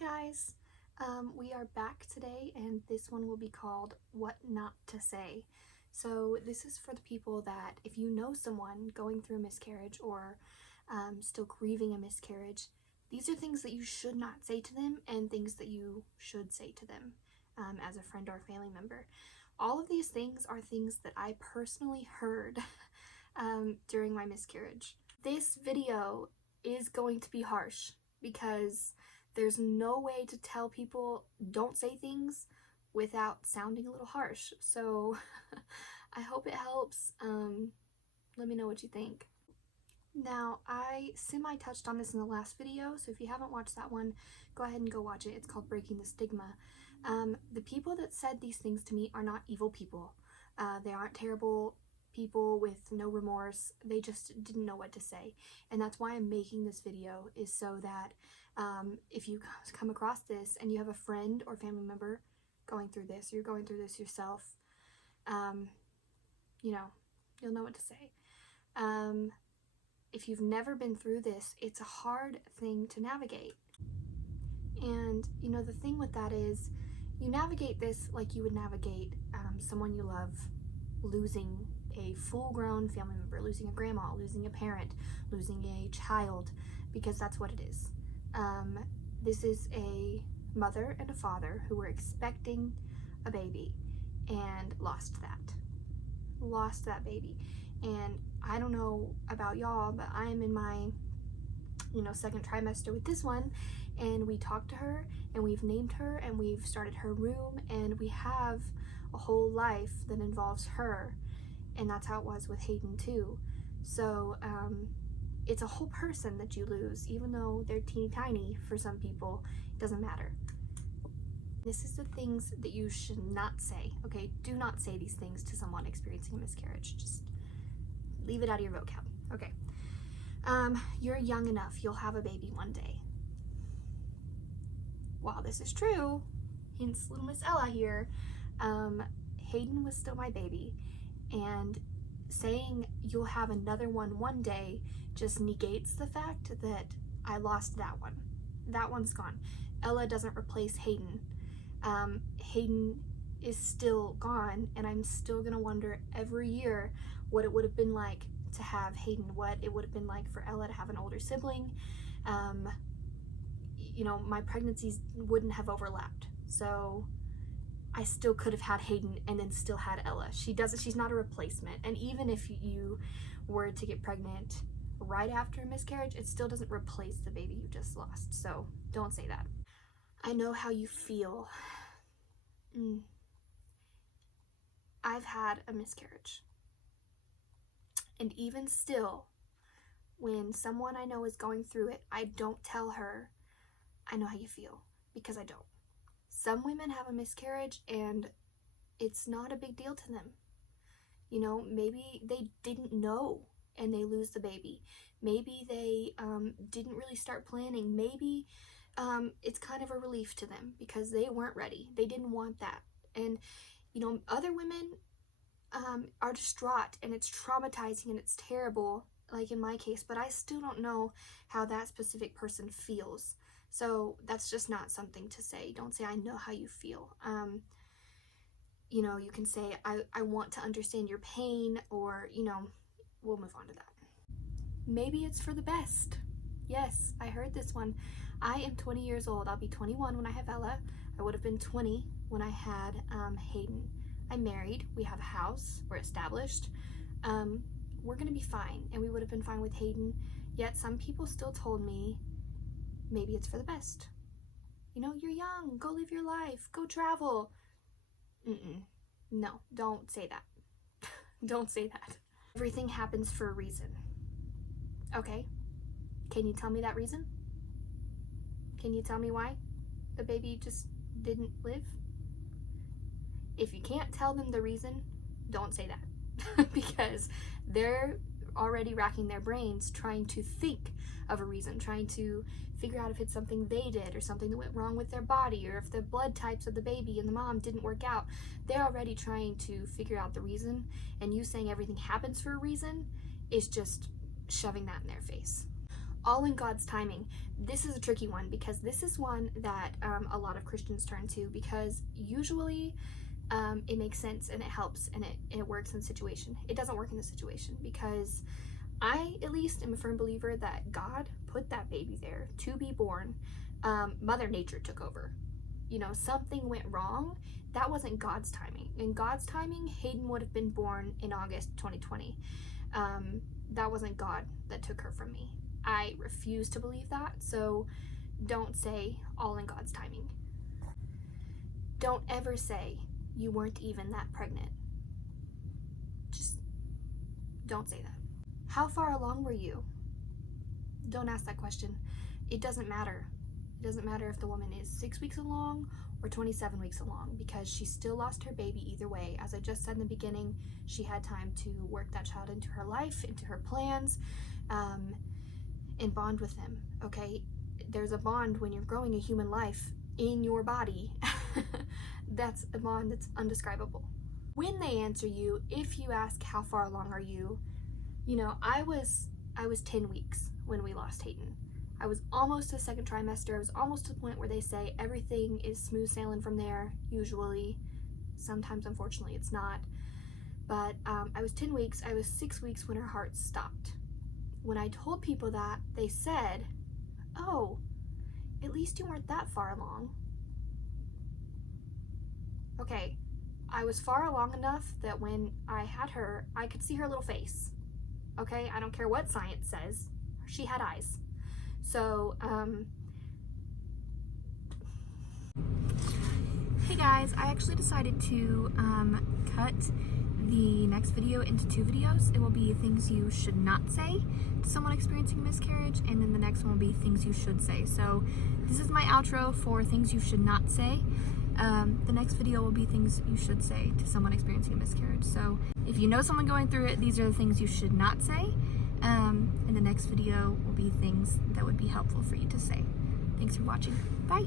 Hi guys, we are back today and this one will be called What Not to Say. So this is for the people that if you know someone going through a miscarriage or still grieving a miscarriage, these are things that you should not say to them and things that you should say to them as a friend or family member. All of these things are things that I personally heard during my miscarriage. This video is going to be harsh because there's no way to tell people don't say things without sounding a little harsh. So I hope it helps. Let me know what you think. Now, I semi-touched on this in the last video, so if you haven't watched that one, go ahead and go watch it. It's called Breaking the Stigma. The people that said these things to me are not evil people. They aren't terrible people with no remorse. They just didn't know what to say. And that's why I'm making this video, is so that if you come across this and you have a friend or family member going through this, or you're going through this yourself, you know, you'll know what to say. If you've never been through this, it's a hard thing to navigate. And, you know, the thing with that is you navigate this like you would navigate someone you love losing a full-grown family member, losing a grandma, losing a parent, losing a child, because that's what it is. This is a mother and a father who were expecting a baby and lost that baby. And I don't know about y'all, but I'm in my, second trimester with this one, and we talked to her and we've named her and we've started her room and we have a whole life that involves her. And that's how it was with Hayden too. So it's a whole person that you lose, even though they're teeny tiny for some people. It doesn't matter. This is the things that you should not say, okay? Do not say these things to someone experiencing a miscarriage. Just leave it out of your vocab, okay? You're young enough, you'll have a baby one day. While this is true, hence little Miss Ella here, Hayden was still my baby, and saying you'll have another one day just negates the fact that I lost that one. That one's gone. Ella doesn't replace Hayden. Hayden is still gone, and I'm still gonna wonder every year what it would have been like to have Hayden, what it would have been like for Ella to have an older sibling. My pregnancies wouldn't have overlapped, so I still could have had Hayden and then still had Ella. She's not a replacement. And even if you were to get pregnant right after a miscarriage, it still doesn't replace the baby you just lost. So don't say that. I know how you feel. I've had a miscarriage. And even still, when someone I know is going through it, I don't tell her, I know how you feel, because I don't. Some women have a miscarriage and it's not a big deal to them. Maybe they didn't know and they lose the baby. Maybe they didn't really start planning. Maybe it's kind of a relief to them because they weren't ready. They didn't want that. And, other women are distraught and it's traumatizing and it's terrible, like in my case, but I still don't know how that specific person feels. So that's just not something to say. Don't say, I know how you feel. You can say, I want to understand your pain, or, we'll move on to that. Maybe it's for the best. Yes, I heard this one. I am 20 years old. I'll be 21 when I have Ella. I would have been 20 when I had Hayden. I'm married. We have a house. We're established. We're going to be fine. And we would have been fine with Hayden. Yet some people still told me, maybe it's for the best. You're young. Go live your life. Go travel. No, don't say that. Don't say that. Everything happens for a reason. Okay? Can you tell me that reason? Can you tell me why the baby just didn't live? If you can't tell them the reason, don't say that. Because they're already racking their brains trying to think of a reason, trying to figure out if it's something they did or something that went wrong with their body, or if the blood types of the baby and the mom didn't work out. They're already trying to figure out the reason, and you saying everything happens for a reason is just shoving that in their face. all in God's timing. This is a tricky one because this is one that a lot of Christians turn to, because usually it makes sense and it helps and it works in the situation. It doesn't work in the situation, because I, at least, am a firm believer that God put that baby there to be born. Mother Nature took over. You know, something went wrong. That wasn't God's timing. In God's timing, Hayden would have been born in August 2020. That wasn't God that took her from me. I refuse to believe that, so don't say all in God's timing. Don't ever say you weren't even that pregnant. Just don't say that. How far along were you? Don't ask that question. It doesn't matter. It doesn't matter if the woman is 6 weeks along or 27 weeks along, because she still lost her baby either way. As I just said in the beginning, she had time to work that child into her life, into her plans, and bond with him, okay? There's a bond when you're growing a human life in your body. That's a bond that's undescribable. When they answer you, if you ask how far along are you, you know, I was 10 weeks when we lost Hayden. I was almost to the second trimester. I was almost to the point where they say everything is smooth sailing from there, usually. Sometimes, unfortunately, it's not. But I was 10 weeks. I was 6 weeks when her heart stopped. When I told people that, they said, "Oh, at least you weren't that far along." Okay, I was far along enough that when I had her, I could see her little face. Okay, I don't care what science says. She had eyes. So, hey guys, I actually decided to cut the next video into 2 videos. It will be things you should not say to someone experiencing a miscarriage, and then the next one will be things you should say. So this is my outro for things you should not say. The next video will be things you should say to someone experiencing a miscarriage. So if you know someone going through it, these are the things you should not say. And the next video will be things that would be helpful for you to say. Thanks for watching. Bye!